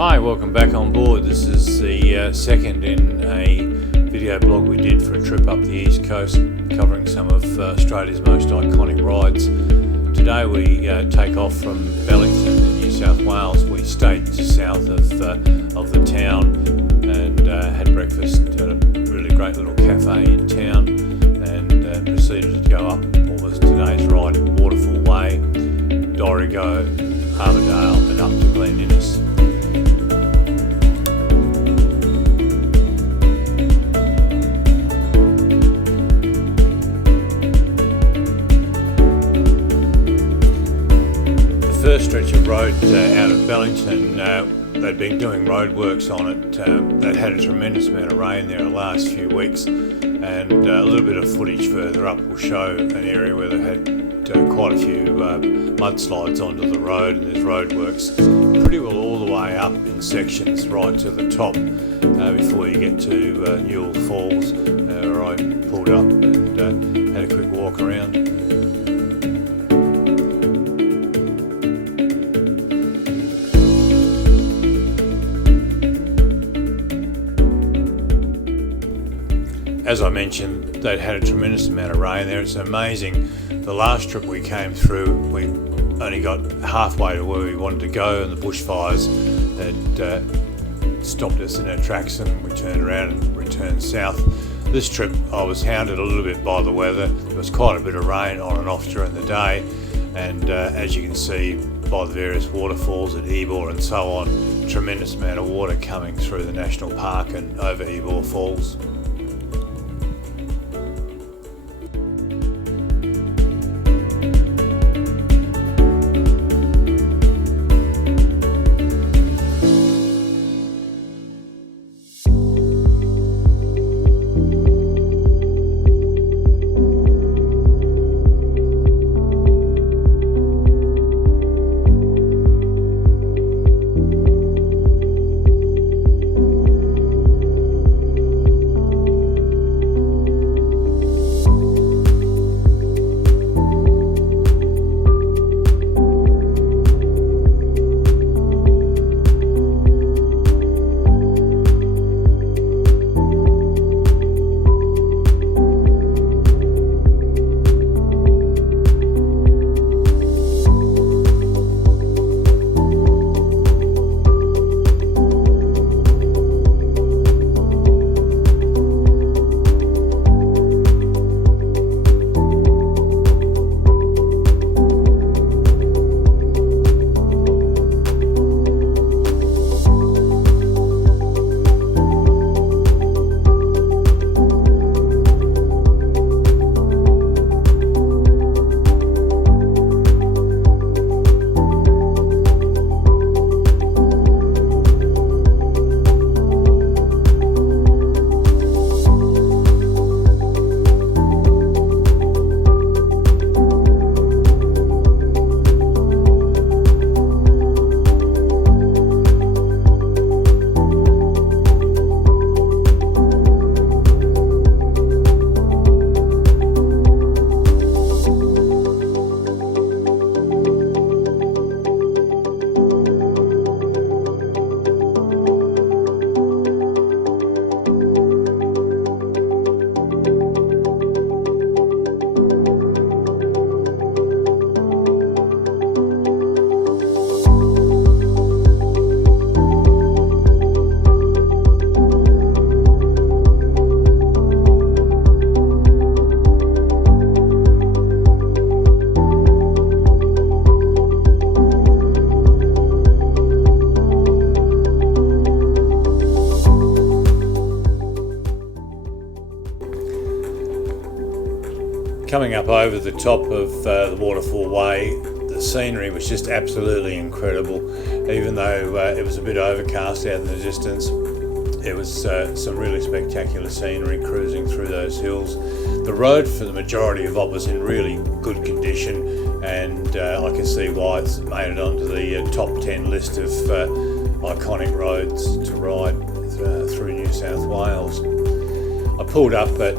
Hi, welcome back on board. This is the second in a video blog we did for a trip up the east coast covering some of Australia's most iconic rides. Today we take off from Bellington in New South Wales. We stayed just south of the town and had breakfast at a really great little cafe in town and proceeded to go up what was today's ride: Waterfall Way, Dorrigo, Armidale and up to Glen. First stretch of road out of Bellington, they'd been doing road works on it. They'd had a tremendous amount of rain there the last few weeks, and a little bit of footage further up will show an area where they had quite a few mudslides onto the road, and there's road works pretty well all the way up in sections right to the top before you get to Newell Falls, where I pulled up and had a quick walk around. As I mentioned, they'd had a tremendous amount of rain there. It's amazing. The last trip we came through, we only got halfway to where we wanted to go, and the bushfires had stopped us in our tracks, and we turned around and returned south. This trip I was hounded a little bit by the weather. There was quite a bit of rain on and off during the day, and as you can see by the various waterfalls at Ebor and so on, tremendous amount of water coming through the national park and over Ebor Falls. Coming up over the top of the Waterfall Way, the scenery was just absolutely incredible. Even though it was a bit overcast out in the distance, it was some really spectacular scenery cruising through those hills. The road for the majority of it was in really good condition, and I can see why it's made it onto the top 10 list of iconic roads to ride through New South Wales. I pulled up at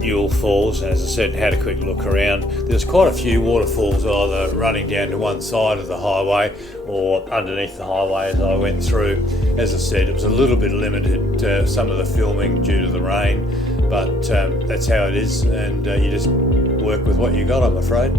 Newell Falls, and as I said, had a quick look around. There's quite a few waterfalls either running down to one side of the highway or underneath the highway as I went through. As I said, it was a little bit limited, some of the filming due to the rain, but that's how it is, and you just work with what you got, I'm afraid.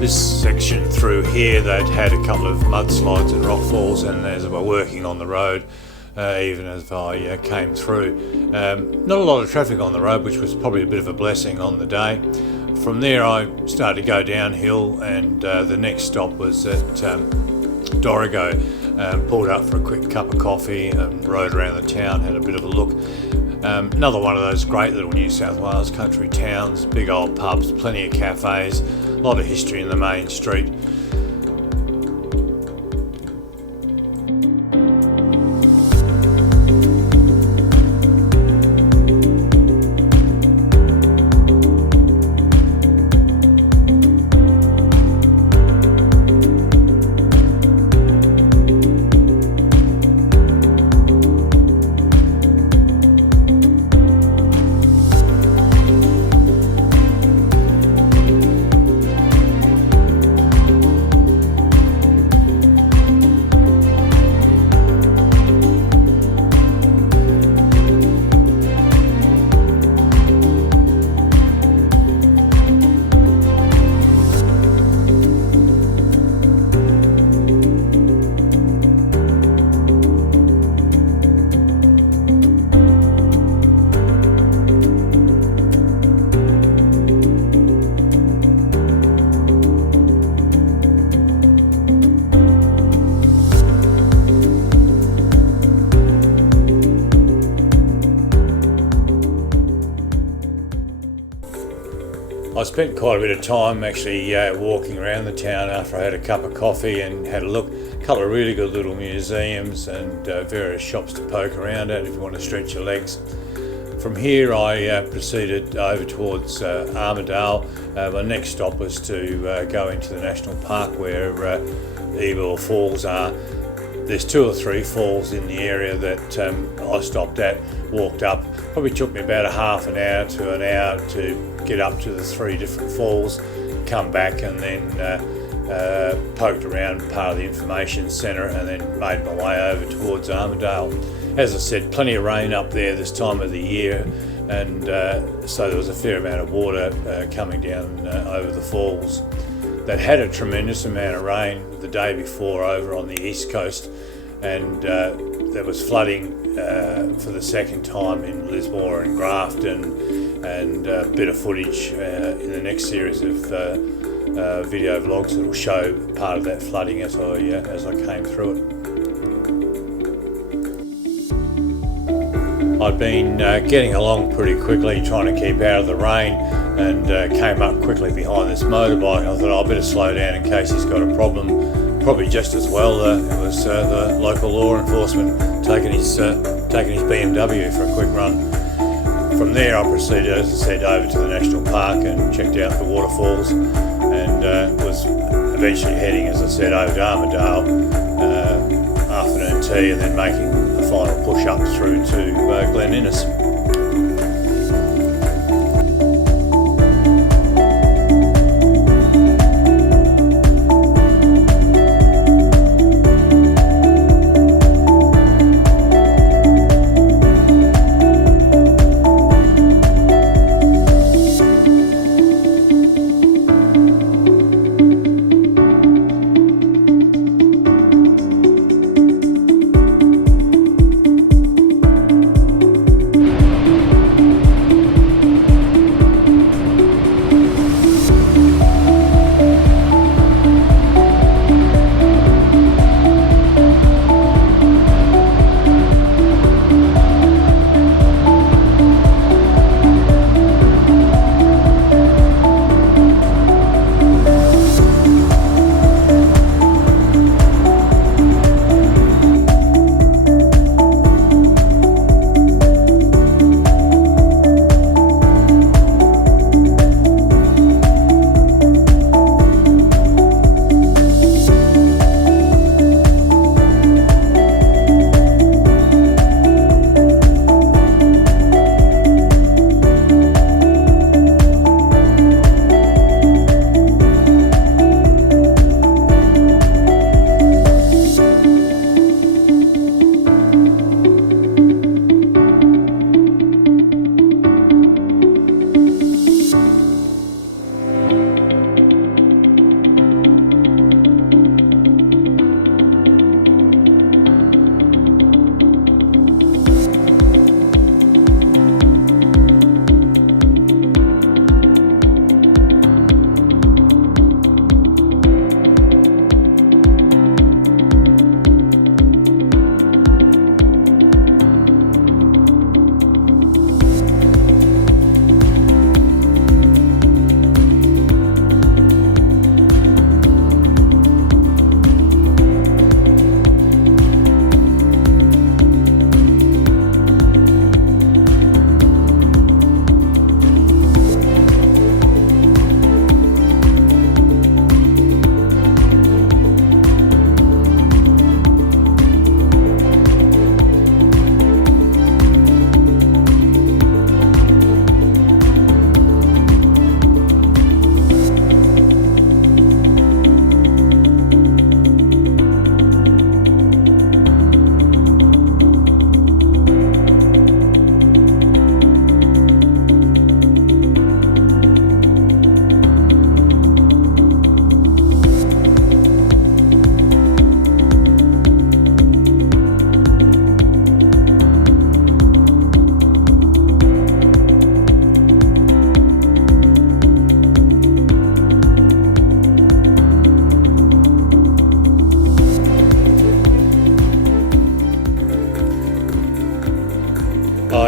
This section through here, they'd had a couple of mudslides and rock falls, and as I were working on the road, even as I came through, not a lot of traffic on the road, which was probably a bit of a blessing on the day. From there I started to go downhill, and the next stop was at Dorrigo. Pulled up for a quick cup of coffee and rode around the town, had a bit of a look. Another one of those great little New South Wales country towns, big old pubs, plenty of cafes, a lot of history in the main street. I spent quite a bit of time actually walking around the town after I had a cup of coffee and had a look. A couple of really good little museums and various shops to poke around at if you want to stretch your legs. From here I proceeded over towards Armidale. My next stop was to go into the National Park where Ebor Falls are. There's 2 or 3 falls in the area that I stopped at, walked up. Probably took me about a half an hour to an hour to get up to the 3 different falls, come back and then poked around part of the information centre and then made my way over towards Armidale. As I said, plenty of rain up there this time of the year, and so there was a fair amount of water coming down over the falls. They'd had a tremendous amount of rain the day before over on the east coast, and there was flooding for the second time in Lismore and Grafton, and a bit of footage in the next series of video vlogs that will show part of that flooding as I came through it. I'd been getting along pretty quickly, trying to keep out of the rain, and came up quickly behind this motorbike. I thought I'd better slow down in case he's got a problem. Probably just as well, it was the local law enforcement taking his BMW for a quick run. From there I proceeded, as I said, over to the National Park and checked out the waterfalls, and was eventually heading, as I said, over to Armidale, afternoon tea, and then making the final push up through to Glen.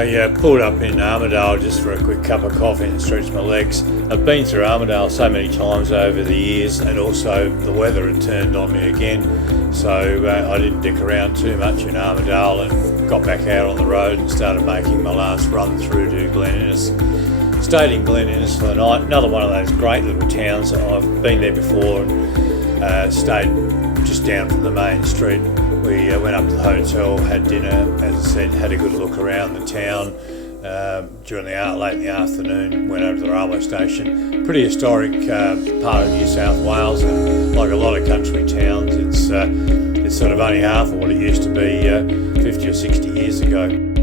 I pulled up in Armidale just for a quick cup of coffee and stretch my legs. I've been through Armidale so many times over the years, and also the weather had turned on me again, so I didn't dick around too much in Armidale and got back out on the road and started making my last run through to Glen. Stayed in Glen for the night. Another one of those great little towns. I've been there before and stayed just down from the main street. We went up to the hotel, had dinner, as I said, had a good look around the town, during late in the afternoon. Went over to the railway station. Pretty historic part of New South Wales, and like a lot of country towns, it's sort of only half of what it used to be 50 or 60 years ago.